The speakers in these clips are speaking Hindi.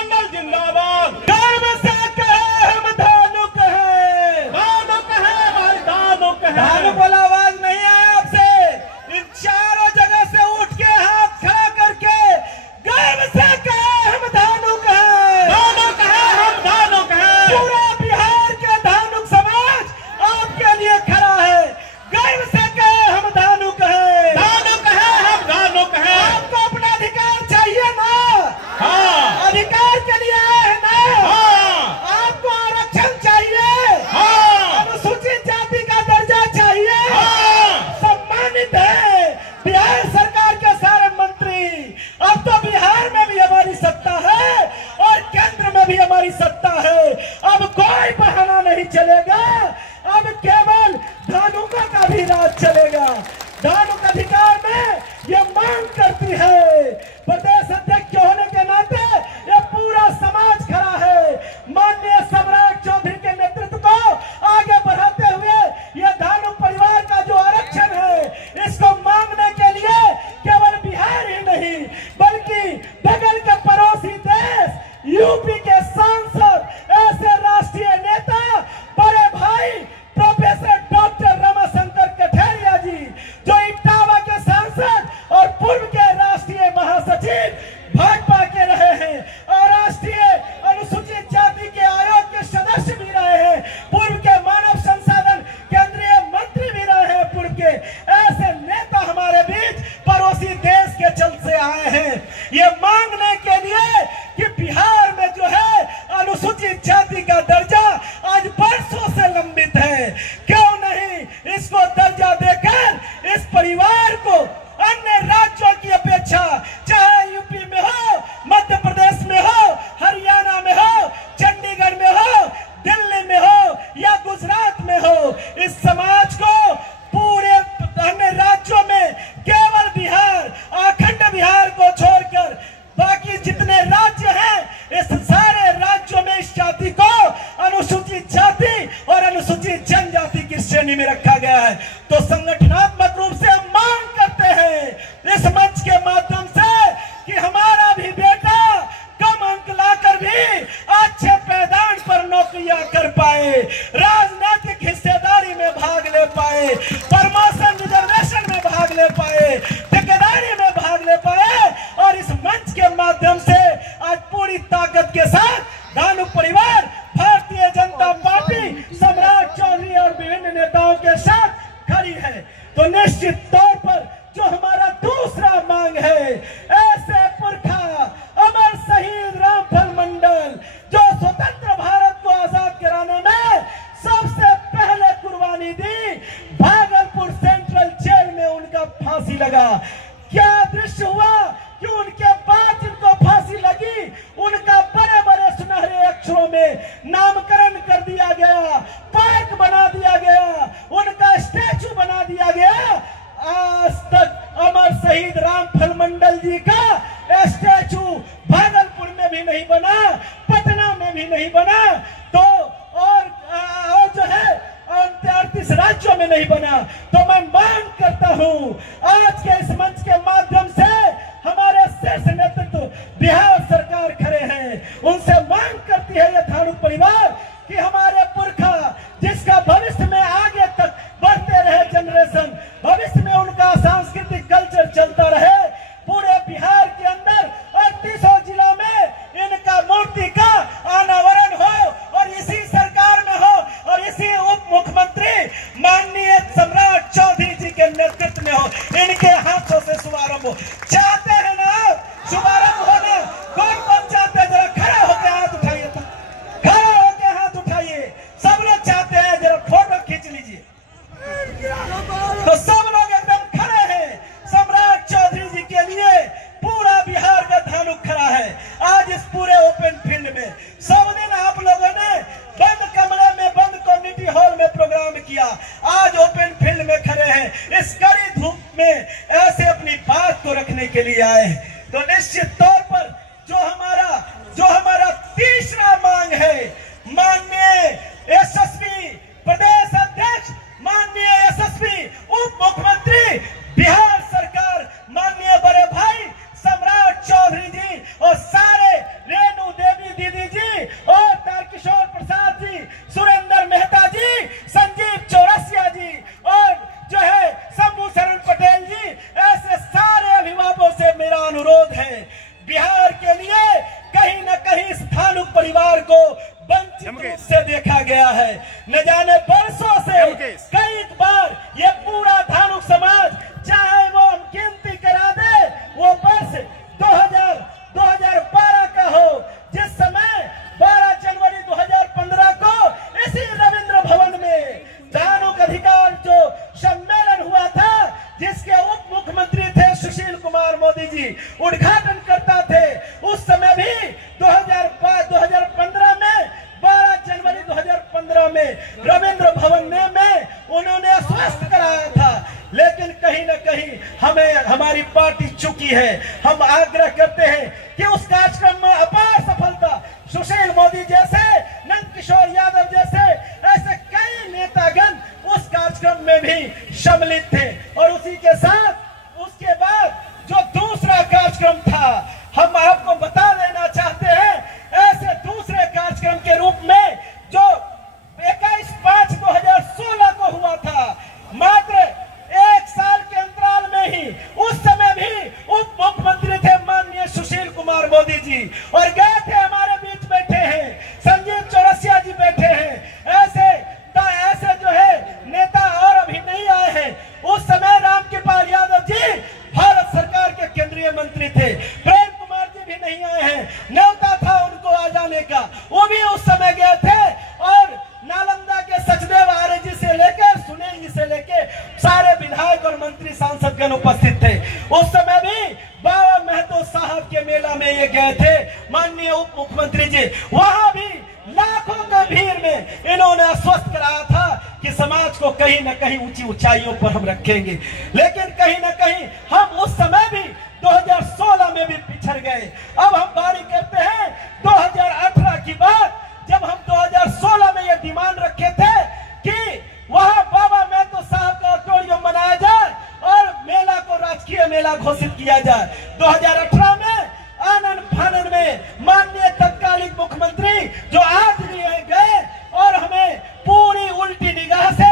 मंडल जिंदाबाद। गर्व से कहे हम धानुक है, धानुक है भाई, धानुक है। धानुक वाला आवाज नहीं आया आपसे? इन चारों जगह से उठ के हाथ खड़ा करके गर्व से कहे हम धानुक है, धानुक है, हम धानुक है। पूरा बिहार के धानुक समाज आपके लिए खड़ा है। गर्व से कहे हम धानुक है, धानुक है, हम धानुक है। आपको अपना अधिकार चाहिए ना? हाँ। अधिकार के लिए आए हैं ना? हाँ। आपको आरक्षण चाहिए? हाँ। अनुसूचित जाति का दर्जा चाहिए? हाँ। सम्मानित है बिहार सरकार के सारे मंत्री। अब तो बिहार में भी हमारी सत्ता है और केंद्र में भी हमारी सत्ता है। अब कोई बहाना नहीं चलेगा, अब केवल धानुकों का भी राज चलेगा। धानुक अधिकार में ये मांग करती है। प्रदेश अध्यक्ष होने के नाते ये पूरा समाज खड़ा है। माननीय सम्राट चौधरी के नेतृत्व को आगे बढ़ाते हुए ये धानुक परिवार का जो आरक्षण है इसको मांगने के लिए केवल बिहार ही नहीं बल्कि बगल के पड़ोसी देश यूपी के सांसद, ऐसे राष्ट्रीय नेता बड़े भाई प्रोफेसर डॉक्टर रमाशंकर कठेरिया जी, जो इटावा के सांसद और पूर्व के राष्ट्रीय महासचिव भाजपा के रहे हैं और राष्ट्रीय अनुसूचित जाति के आयोग के सदस्य भी रहे हैं, पूर्व के मानव संसाधन केंद्रीय मंत्री भी रहे हैं, पूर्व के ऐसे नेता हमारे बीच पड़ोसी देश के चल से आए हैं ये मांगने के लिए कि बिहार में जो है अनुसूचित जाति का दर्जा आज वर्षों से लंबित है। क्यों नहीं इसको दर्जा देकर इस परिवार को अन्य राज्यों की अपेक्षा, चाहे यूपी में हो, मध्य प्रदेश में हो, हरियाणा में हो, चंडीगढ़ में हो, दिल्ली में हो या गुजरात में हो, इस समाज को पूरे अन्य राज्यों में केवल बिहार, अखंड बिहार को छोड़कर बाकी जितने राज्य हैं इस सारे राज्यों में इस जाति को अनुसूचित जाति और अनुसूचित जनजाति की श्रेणी में रखा गया है। तो संगठनात्मक रूप से हम मांग करते हैं इस मंच के माध्यम से कि हमारा भी बेटा कम अंक लाकर भी अच्छे पैदान पर नौकरियां कर पाए, राजनीतिक हिस्सेदारी में भाग ले पाए, प्रमोशन रिजर्वेशन में भाग ले पाए, ठेकेदारी में भाग ले पाए। और इस मंच के माध्यम से आज पूरी ताकत के साथ धानुक परिवार भारतीय जनता पार्टी सम्राट चौधरी और विभिन्न नेताओं के साथ खड़ी है। तो निश्चित तौर पर जो हमारा दूसरा मांग है, ऐसे पुरखा अमर शहीद रामफल मंडल जो स्वतंत्र भारत को आजाद कराने में सबसे पहले कुर्बानी दी, भागलपुर सेंट्रल जेल में उनका फांसी लगा। क्या दृश्य हुआ कि उनके बाद जिनको फांसी लगी उनका बड़े बड़े सुनहरे अक्षरों में नामकरण कर दिया गया, पार्क बना दिया गया, उनका स्टैचू बना दिया गया। आज तक अमर शहीद रामफल मंडल जी का स्टैचू भागलपुर में भी नहीं बना, पटना में भी नहीं बना, तो और जो है 38 राज्यों में नहीं बना। तो मैं मांग करता हूं आज के इस मंच के माध्यम से हमारे शीर्ष नेतृत्व बिहार सरकार खड़े हैं, उनसे मांग करती है ये धानुक परिवार कि हमारे पुरखा जिसका भविष्य में आगे तक बढ़ते रहे जनरेशन, भविष्य में उनका सांस्कृतिक कल्चर चलता रहे, पूरे बिहार के अंदर 38 जिला में इनका मूर्ति का अनावरण हो और इसी सरकार में हो और इसी उप मुख्यमंत्री माननीय सम्राट चौधरी जी के नेतृत्व में हो, इनके हाथों से शुभारंभ हो। चाहते हैं ना शुभारंभ होना? कौन कौन चाहते हैं? जरा खड़ा होकर हाथ उठाइए, तो खड़ा होकर हाथ उठाइए। सब लोग चाहते हैं, जरा फोटो खींच लीजिए। तो सब लोग एकदम खड़े हैं सम्राट चौधरी जी के लिए। पूरा बिहार का धानुक खड़ा है आज इस पूरे ओपन फील्ड में। सब दिन आप लोगों ने बंद कमरे में, बंद कम्युनिटी हॉल में प्रोग्राम किया, आज ओपन फील्ड में खड़े हैं, इस कड़ी धूप में ऐसे अपनी बात को रखने के लिए आए हैं। तो निश्चित तौर पर जो हमारा तीसरा मांग है, माननीय यशस्वी प्रदेश अध्यक्ष, माननीय यशस्वी उप मुख्यमंत्री बिहार सरकार, माननीय बड़े भाई सम्राट चौधरी जी और सारे रेणु देवी परिवार को वंचित रूप से देखा गया है। न जाने वर्षों से कई बार ये पूरा धानुक समाज, चाहे वो हम गिनती करा दे, वो वर्ष 2012 का हो, जिस समय 12 जनवरी 2015 को इसी रविंद्र भवन में धानुक अधिकार जो सम्मेलन हुआ था, जिसके उप मुख्यमंत्री थे सुशील कुमार मोदी जी, उद्घाटन करता थे। उस समय भी 2015 में 12 जनवरी 2015 में रविंद्र भवन में उन्होंने आश्वस्त कराया था। लेकिन कहीं न कहीं हमारी पार्टी चुकी है। हम आग्रह करते हैं कि उस कार्यक्रम में अपार सफलता, सुशील मोदी जैसे, नंद किशोर यादव जैसे ऐसे कई नेतागण उस कार्यक्रम में भी सम्मिलित थे। और उसी के साथ उसके बाद जो दूसरा कार्यक्रम था, हम आपको बता देना चाहते हैं, ऐसे दूसरे कार्यक्रम के रूप में जो 21/5/2016 को हुआ था, मात्र 1 साल के अंतराल में ही, उस समय भी उप मुख्यमंत्री थे माननीय सुशील कुमार मोदी जी, और गए थे, हमारे बीच बैठे हैं संजीव चौरसिया जी बैठे हैं, ऐसे जो है नेता और अभी नहीं आए हैं। उस समय रामकृपाल यादव जी भारत सरकार के केंद्रीय मंत्री थे, प्रेम कुमार जी भी नहीं आए हैं, न्योता था उनको आ जाने का, वो भी उस समय गए थे। और नालंदा के सचदेव आर्य जी से लेकर सुनील जी से लेकर सारे विधायक और मंत्री सांसदगण उपस्थित थे। उस समय भी बाबा महतो साहब के मेला में ये गए थे माननीय उप मुख्यमंत्री जी, वहां भी लाखों के भीड़ में इन्होंने आश्वस्त कराया था कि समाज को कहीं न कहीं ऊंची ऊंचाइयों पर हम रखेंगे। लेकिन कहीं न कहीं हम उस समय भी 2016 में भी पिछड़ गए। अब हम बारी करते हैं 2018 की बात, जब हम 2016 में ये डिमांड रखे थे कि वहां बाबा महतो साहब का ऑडिटोरियम बनाया जाए और मेला को राजकीय मेला घोषित किया जाए। 2018 में आनन फानन में माननीय तत्कालीन मुख्यमंत्री जो आज भी गए और हमें पूरी उल्टी निगाह से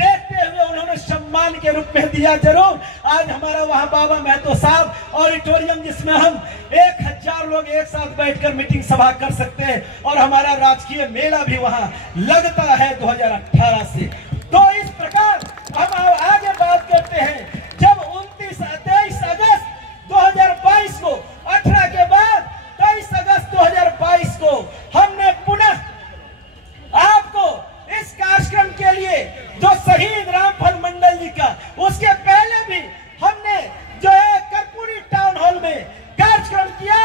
देखते हुए उन्होंने सम्मान के रूप में दिया। जरूर आज हमारा वहां बाबा महतो साहब ऑडिटोरियम, जिसमें हम 1000 लोग एक साथ बैठकर मीटिंग सभा कर सकते हैं, और हमारा राजकीय मेला भी वहां लगता है 2018 से। तो इस प्रकार हम आगे बात करते हैं, जब 23 अगस्त 2022 को, 18 के बाद 23 अगस्त 2022 को हमने पुनः आपको इस कार्यक्रम के लिए जो शहीद रामफल मंडल जी का, उसके पहले भी हमने जो है कर्पूरी टाउन हॉल में कार्यक्रम किया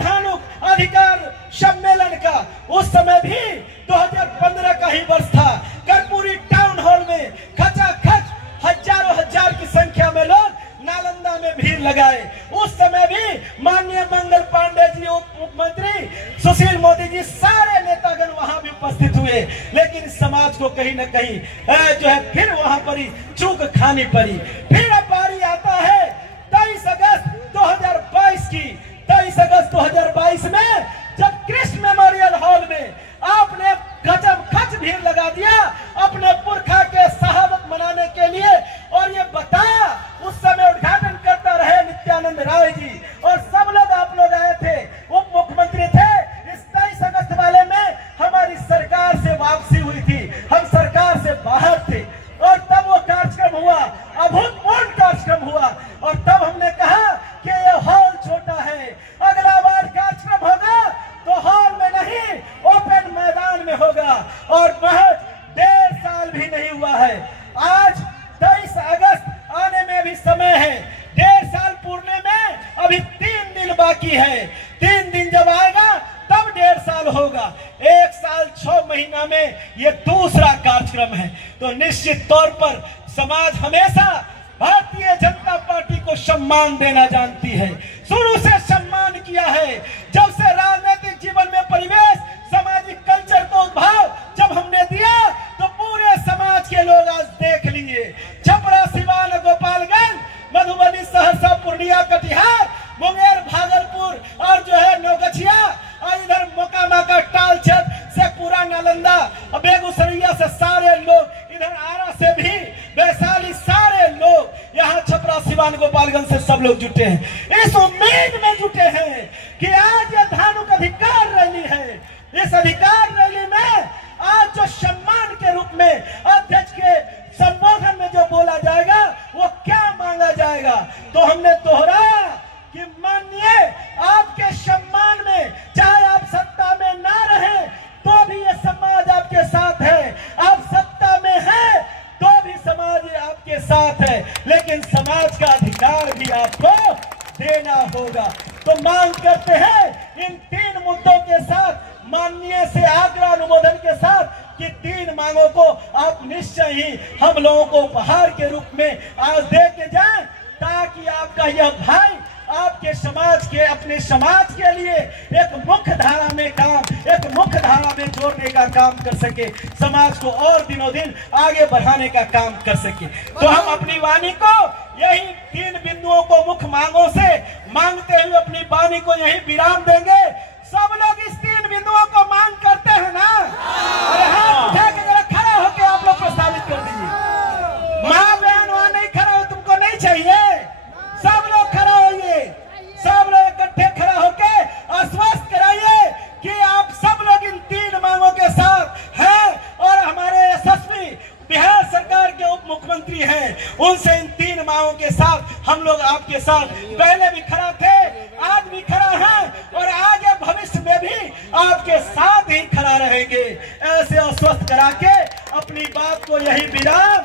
धानुक अधिकार सम्मेलन का। उस समय भी 2015 का ही वर्ष था। कर्पूरी टाउन हॉल में खचाखच हजारों हजार की संख्या में लोग नालंदा में भीड़ लगाए। उस समय भी माननीय मंगल पांडे जी, उप मुख्यमंत्री सुशील मोदी जी, सारे नेतागण वहां भी उपस्थित हुए। लेकिन समाज को कहीं न कहीं जो है फिर वहां पर ही चूक खानी पड़ी। फिर अब बारी आता है 23 अगस्त 2022 की। 23 अगस्त 2022 में जब कृष्ण मेमोरियल हॉल में आपने खच भीड़ लगा दिया अपने पुरखा के शहादत मनाने के लिए, और ये बताया, उस समय उद्घाटन करता रहे नित्यानंद राय जी, और सब लोग आप लोग आए थे, उप मुख्यमंत्री थे। इस 23 अगस्त वाले में हमारी सरकार से वापसी हुई थी, हम सरकार से बाहर थे, और तब वो कार्यक्रम हुआ, अभूतपूर्व कार्यक्रम हुआ। और तब हमने कहा कि ये हॉल छोटा है, अगला बार कार्यक्रम होगा तो हॉल में नहीं, ओपन मैदान में होगा। और महज 1.5 साल भी नहीं हुआ है, आज 23 अगस्त आने में भी समय है, 1.5 साल पूरने में अभी 3 दिन बाकी है। 3 दिन जब आएगा तब 1.5 साल होगा। 1 साल 6 महीना में ये दूसरा कार्यक्रम है। तो निश्चित तौर पर समाज हमेशा भारतीय जनता पार्टी को सम्मान देना जानती है, शुरू से सम्मान किया है। जब से राजनीतिक जीवन में परिवेश, सामाजिक कल्चर को उद्भाव जब हमने दिया, तो पूरे समाज के लोग आज देख लिए, छपरा, सिवान, गोपालगंज, मधुबनी, सहरसा, पूर्णिया, कटिहार, मुंगेर, भागलपुर और जो है नौगछिया, और इधर मोकामा का टालचट से पूरा नालंदा, बेगूसराय से सारे लोग, इधर आरा से भी, वैशाली, सारे लोग यहाँ छपरा, सिवान, गोपालगंज से सब लोग जुटे हैं। इस उम्मीद में जुटे हैं कि आज ये धानुक अधिकार रैली है, इस अधिकार रैली में आज जो सम्मान के रूप में अध्यक्ष के संबोधन में जो बोला जाएगा वो क्या मांगा जाएगा, तो हमने दोहराया कि माननीय आपके सम्मान में, चाहे आप सत्ता में ना रहे तो भी ये समाज आपके साथ है, आप सत्ता में हैं तो भी समाज आपके साथ है, लेकिन समाज का अधिकार भी आपको देना होगा। तो मांग करते हैं इन 3 मुद्दों के साथ, माननीय से आग्रह अनुमोदन के साथ, कि 3 मांगों को आप निश्चय ही हम लोगों को उपहार के रूप में आज दे के जाएं, ताकि आपका यह भाई आपके समाज के, अपने समाज के लिए एक मुख्य धारा में काम, एक मुख्य धारा में जोड़ने का काम कर सके, समाज को और दिनों दिन आगे बढ़ाने का काम कर सके। तो हम अपनी वाणी को यही 3 बिंदुओं को मुख्य मांगों से मांगते हुए अपनी वाणी को यही विराम देंगे। सब लोग इस 3 बिंदुओं को मांग करते हैं ना? अरे हाथ उठा के जरा खड़ा होकर आप लोग प्रस्तावित कर दीजिए। मां बहन वहां नहीं खड़ा हो, तुमको नहीं चाहिए? सब लोग खड़ा होइए, सब लोग इकट्ठे खड़ा होके आश्वस्त कराइए कि आप सब लोग इन 3 मांगों के साथ हैं, और हमारे यशस्वी बिहार सरकार के उप मुख्यमंत्री हैं, उनसे इन 3 मांगों के साथ हम लोग आपके साथ पहले भी खड़ा थे, आज भी खड़ा हैं, और आगे भविष्य में भी आपके साथ ही खड़ा रहेंगे। ऐसे आश्वस्त करा के अपनी बात को यही विराम